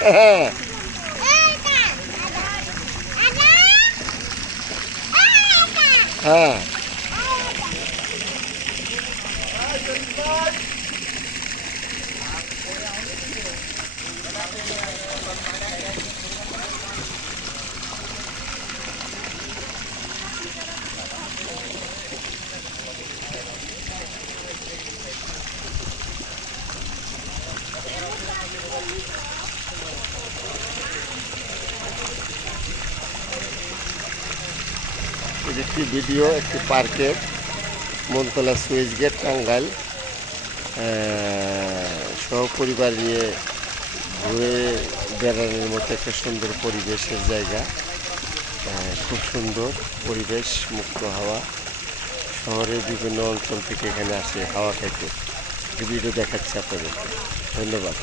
Ah. এটি একটি video, একটি পার্কের, মনতলা সুইচ গেট টাঙ্গাইল। সহপরিবার নিয়ে ঘুরে বেড়ানোর মতো একটা সুন্দর পরিবেশের জায়গা। খুব সুন্দর পরিবেশ, মুক্ত হাওয়া। শহরের বিভিন্ন অঞ্চল থেকে এখানে আসে হাওয়া খাইতে। ভিডিও দেখাচ্ছি আপনাদের ধন্যবাদ।